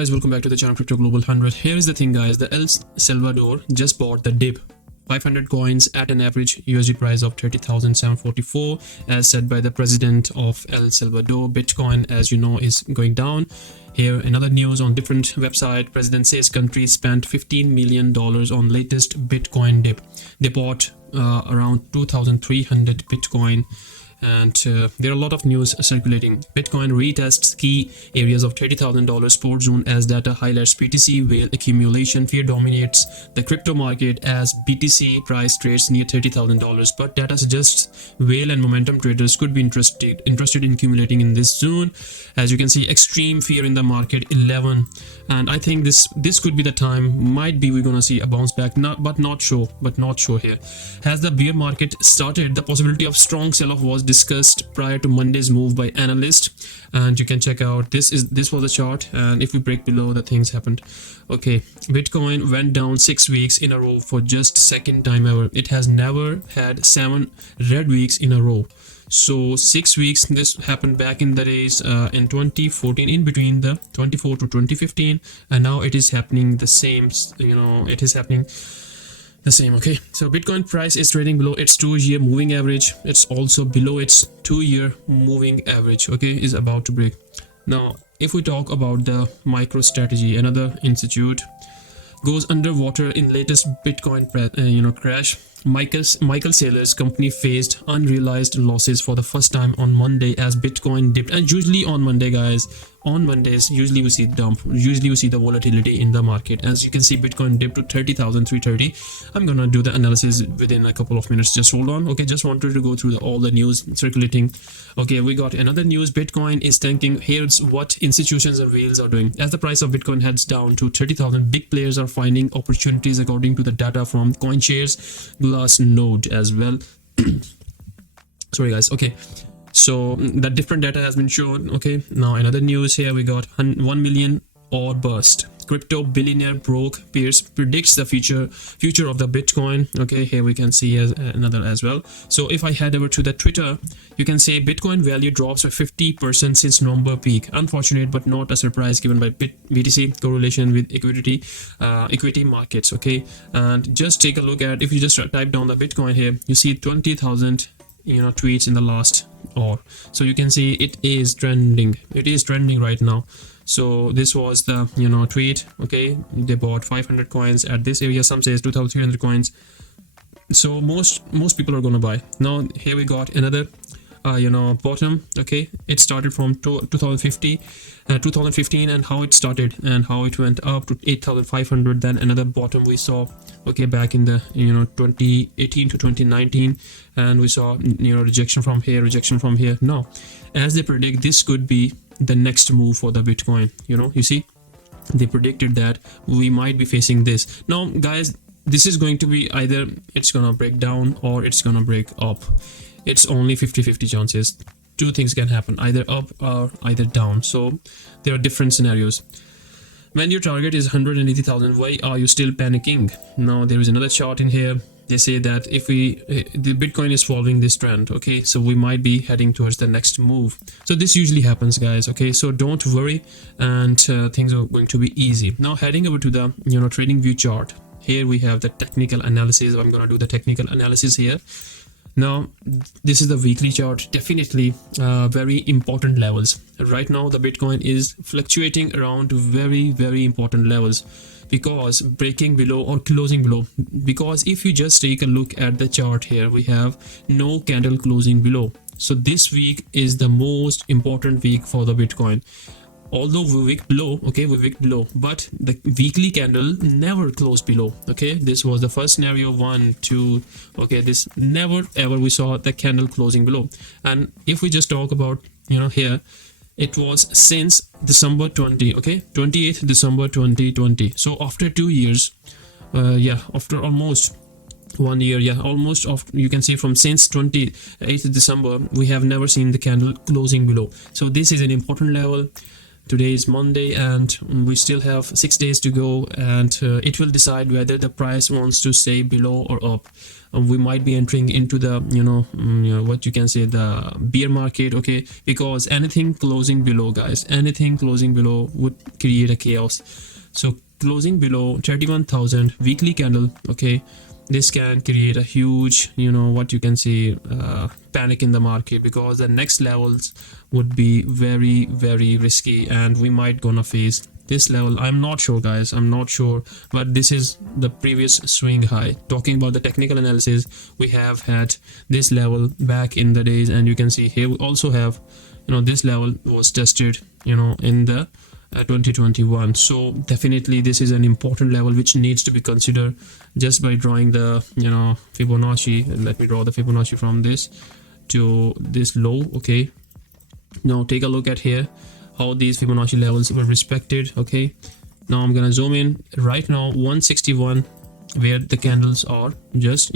guys, welcome back to the channel Crypto Global 100. Here is the thing guys, the El Salvador just bought the dip 500 coins at an average USD price of 30,744 as said by the president of El Salvador. Bitcoin, as you know, is going down. Here another news on different website. President says country spent $15 million on latest Bitcoin dip. They bought around 2,300 Bitcoin. And there are a lot of news circulating. Bitcoin retests key areas of $30,000 support zone as data highlights BTC whale accumulation. Fear dominates the crypto market as BTC price trades near $30,000. But data suggests whale and momentum traders could be interested in accumulating in this zone. As you can see, extreme fear in the market 11, and I think this could be the time. Might be we're gonna see a bounce back, but not sure here. Has the bear market started? The possibility of strong sell-off was discussed prior to Monday's move by analysts, and you can check out this was the chart, and if we break below, the things happened. Okay, Bitcoin went down 6 weeks in a row for just second time ever. It has never had 7 red weeks in a row. So 6 weeks, this happened back in the days in 2014, in between the 24 to 2015, and now it is happening the same. It is happening the same. Okay, so Bitcoin price is trading below its 2-year moving average. It's also below its 2-year moving average. Okay, is about to break. Now if we talk about the MicroStrategy, another institute goes underwater in latest Bitcoin crash. Michael Saylor's company faced unrealized losses for the first time on Monday as Bitcoin dipped. And usually on Monday, guys, on Mondays usually we see dump, usually we see the volatility in the market. As you can see, Bitcoin dipped to 30,330. I'm gonna do the analysis within a couple of minutes, just hold on. Okay, just wanted to go through all the news circulating. Okay, we got another news. Bitcoin is tanking. Here's what institutions and whales are doing. As the price of Bitcoin heads down to 30,000, big players are finding opportunities according to the data from CoinShares Glass node as well. Sorry guys. Okay, so the different data has been shown. Okay, now another news here. We got 1 million or burst. Crypto billionaire broke Pierce predicts the future of the Bitcoin. Okay, here we can see another as well. So if I head over to the Twitter, you can say Bitcoin value drops by 50% since November peak. Unfortunate but not a surprise given by BTC correlation with equity markets. Okay, and just take a look at, if you just type down the Bitcoin here, you see 20,000 tweets in the last hour. So you can see it is trending. It is trending right now. So this was the tweet. Okay, they bought 500 coins at this area. Some says 2,300 coins. So most people are gonna buy. Now here we got another bottom. Okay, it started from 2015 and how it started and how it went up to 8,500. Then another bottom we saw, okay, back in the 2018 to 2019, and we saw rejection from here. Now as they predict, this could be the next move for the Bitcoin. You see, they predicted that we might be facing this. Now guys, this is going to be either it's gonna break down or it's gonna break up. It's only 50-50 chances. Two things can happen, either up or either down. So there are different scenarios. When your target is 180,000, why are you still panicking? Now there is another chart in here. They say that if the Bitcoin is following this trend, okay, so we might be heading towards the next move. So this usually happens, guys. Okay, so don't worry, and things are going to be easy. Now heading over to the trading view chart. Here we have the technical analysis. I'm gonna do the technical analysis here. Now this is the weekly chart. Definitely very important levels. Right now the Bitcoin is fluctuating around very important levels, because breaking below or closing below. Because if you just take a look at the chart here, we have no candle closing below. So this week is the most important week for the Bitcoin. Although we wicked below, okay, we wicked below, but the weekly candle never closed below. Okay, this was the first scenario, 1, 2. Okay, this never ever we saw the candle closing below. And if we just talk about here, it was since December 20, okay, 28th December 2020. So after 2 years, after almost 1 year, almost you can see from since 28th December, we have never seen the candle closing below. So this is an important level. Today is Monday and we still have 6 days to go, and it will decide whether the price wants to stay below or up. We might be entering into the what you can say, the bear market, okay, because anything closing below, guys, anything closing below would create a chaos. So closing below 31,000 weekly candle, okay, this can create a huge, what you can say, panic in the market, because the next levels would be very, very risky, and we might gonna face this level. I'm not sure, guys, I'm not sure, but this is the previous swing high. Talking about the technical analysis, we have had this level back in the days, and you can see here we also have, this level was tested, in the 2021. So definitely this is an important level which needs to be considered just by drawing the Fibonacci. And let me draw the Fibonacci from this to this low. Okay, now take a look at here how these Fibonacci levels were respected. Okay, now I'm gonna zoom in. Right now 161, where the candles are just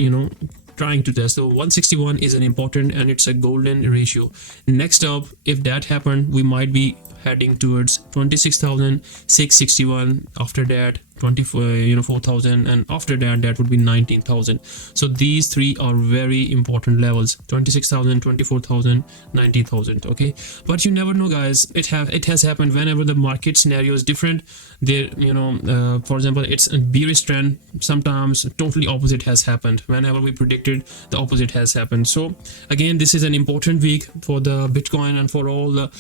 trying to test. So 161 is an important, and it's a golden ratio. Next up, if that happened, we might be heading towards 26,661. After that 4,000, and after that that would be 19,000. So these three are very important levels: 26,000, 24,000, 19,000. Okay, but you never know, guys. It has happened whenever the market scenario is different. There, for example, it's a bearish trend. Sometimes totally opposite has happened. Whenever we predicted, the opposite has happened. So again, this is an important week for the Bitcoin and for all the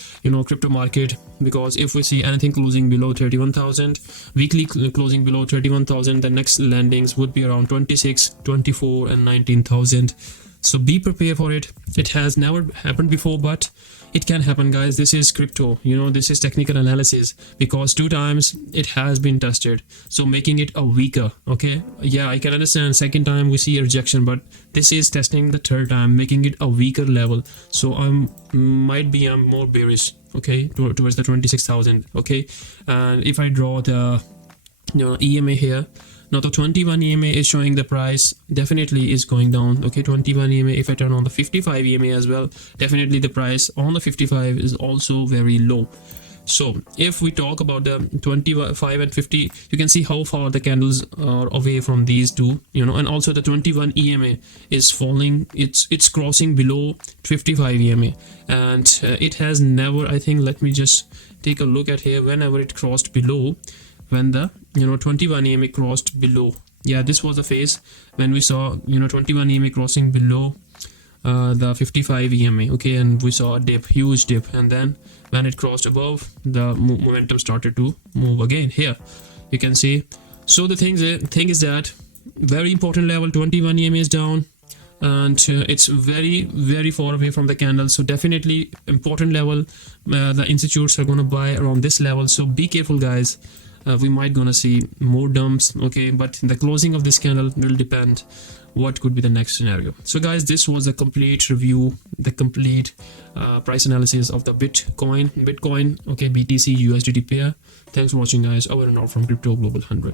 crypto market, because if we see anything closing below 31,000, weekly closing below 31,000, the next landings would be around 26, 24 and 19,000. So be prepared for it. It has never happened before, but it can happen, guys. This is crypto, this is technical analysis, because 2 times it has been tested, so making it a weaker. Okay, yeah, I can understand second time we see a rejection, but this is testing the 3rd time, making it a weaker level. So I'm more bearish, okay, towards the 26,000. Okay, and if I draw the EMA here, now the 21 EMA is showing the price definitely is going down. Okay, 21 EMA. If I turn on the 55 EMA as well, definitely the price on the 55 is also very low. So if we talk about the 25 and 50, you can see how far the candles are away from these two, and also the 21 EMA is falling. It's crossing below 55 EMA, and it has never, I think, let me just take a look at here. Whenever it crossed below, when the 21 EMA crossed below, yeah, this was the phase when we saw 21 EMA crossing below the 55 EMA. Okay, and we saw a dip, huge dip, and then when it crossed above, the momentum started to move again. Here you can see. So the thing is that very important level 21 EMA is down, and it's very, very far away from the candle. So definitely important level. The institutes are going to buy around this level, so be careful, guys. We might gonna see more dumps. Okay, but the closing of this candle will depend what could be the next scenario. So guys, this was a complete review, the complete price analysis of the Bitcoin, okay, BTC USDT pair. Thanks for watching, guys. Over and out from Crypto Global 100.